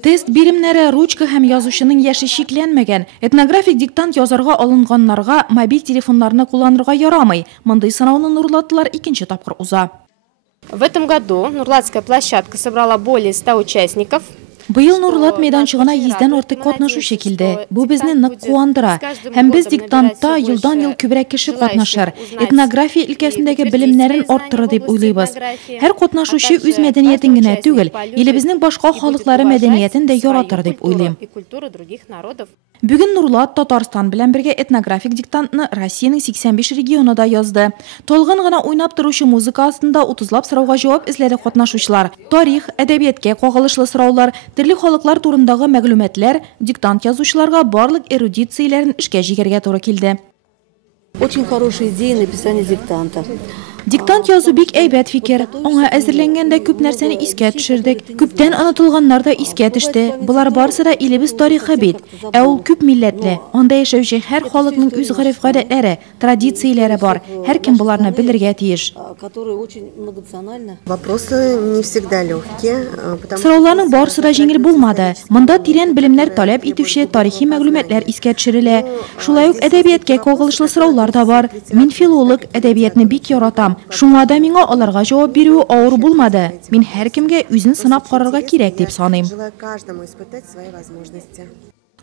Тест биримнәре ручка һәм язучының яшы шикләнмәгән. Этнографик диктант язарга алынганнарга мобиль телефоннарны кулланырга ярамый. Мондый сынауны Нурлаттылар икенче тапкыр уза. В этом году Нурлатская площадка собрала более 100 участников. Быел Нурлат мәйданчыгына 100дән артык катнашучы килде. Бу безне нык куандыра. Һәм без диктантта елдан-ел күбрәк кеше катнашыр. Этнография өлкәсендәге белемнәрен арттырыр дип уйлыйбыз. Һәр катнашучы үз мәдәниятен генә түгел, илебезнең башка халыклары мәдәниятен дә яратыр дип уйлыйм. Бүген Нурлат Татарстан белән бергә этнографик диктантны Россиянең 85 регионында язды. Талгын гына уйнап торучы музыка астында 30лап сорауга җавап эзләде катнашучылар. Тарих, әдәбиятка кагылышлы сораулар, төрле халыклар турындагы мәгълүматлар диктант язучыларга барлык эрудицияләрен эшкә җигәргә туры килде. Очень хорошая идея написания диктанта. Диктант язу бик әйбәт фикер. Аңа әзерләнгәндә күп нәрсәне искә төшердек. Күптән онытылганнар да искә төште. Булар барысы да илебез тарихы бит. Ә ул күп милләтле. Анда яшәүче һәр халыкның үз гореф-гадәтләре, традицияләре бар. Һәркем буларны белергә тиеш. Вопросы не всегда легкие. Сорауларның барысы да җиңел булмады. Монда тирән белемнәр таләп итүче тарихи мәгълүматлар искә төшерелә. Шулай ук әдәбиятка кагылышлы сораулар да бар. Мин филолог, әдәбиятны бик яратам. Шуңа да миңа аларга җавап бирү авыр булмады. Мин һәркемгә үзен сынап карарга кирәк дип саныйм.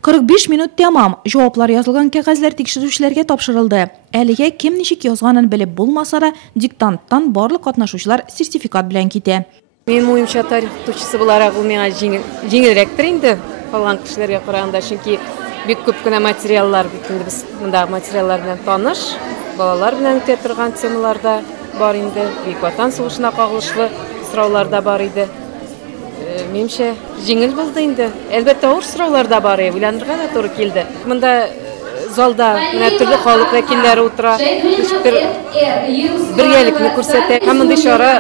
45 минут тәмам. Җаваплар язылган кәгазьләр тикшерүчеләргә тапшырылды. Әлегә кем ничек язганын белеп булмаса да, диктанттан барлык катнашучылар сертификат белән китә. Минем уемча тарих укытучысы буларак ул миңа җиңелрәктер инде калган кешеләргә караганда, чөнки бик күп кенә материаллар бит инде без мондагы материаллар белән таныш, балалар белән үтә торган темаларда бар инде, Бөек Ватан сугышына кагылышлы сораулар да бар иде. Менимчә, җиңел булды инде. Әлбәттә, авыр сораулар да бар иде, уйланырга да туры килде. Монда залда менә төрле халык вәкилләре утыра, бергәлекне күрсәтә. Һәм мондый чара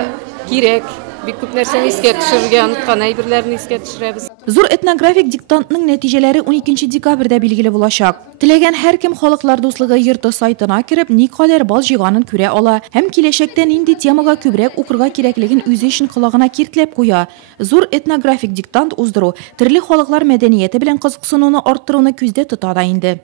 кирәк. Бик күп нәрсәне искә төшерергә, оныткан әйберләрне искә төшерәбез. Зур этнографик диктантның нәтиҗәләре 12 декабрьдә билгеле булачак. Теләгән һәркем халыклар дуслыгы йорты сайтына киреп, никадәр бал җыйганын күрә ала һәм киләчәктә нинди темага күбрәк укырга кирәклеген үзе өчен колагына киртләп куя. Зур этнографик диктант уздыру төрле халыклар мәдәнияте белән кызыксынуны арттыруны күздә тота да инде.